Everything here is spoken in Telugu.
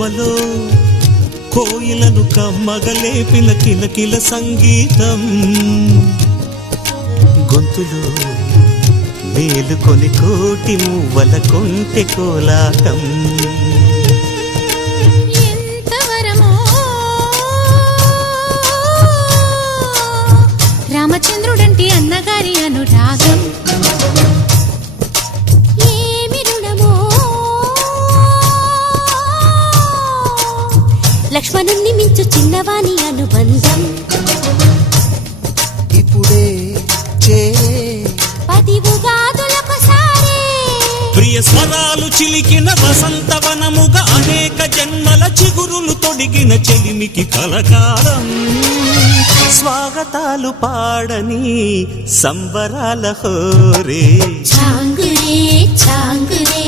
కొమ్మలో కోయిలను కమ్మగలేపిన కిలకిల సంగీతం గొంతులో మేలుకొని కోటి మువ్వల కొంటె కోలాటం రామచంద్రుడంటి అన్నగారి అనురాగం ఏమి రుణమో లక్ష్మణుణ్ణి మించు చిన్నవాని అనుబంధం ఇప్పుడే ప్రియ స్వరాలు చిలికిన వసంతవనముగా అనేక జన్మల చిగురులు తొడిగిన చెలిమికి కలకాలం స్వాగతాలు పాడని సంబరాల హోరే చాంగురే చాంగురే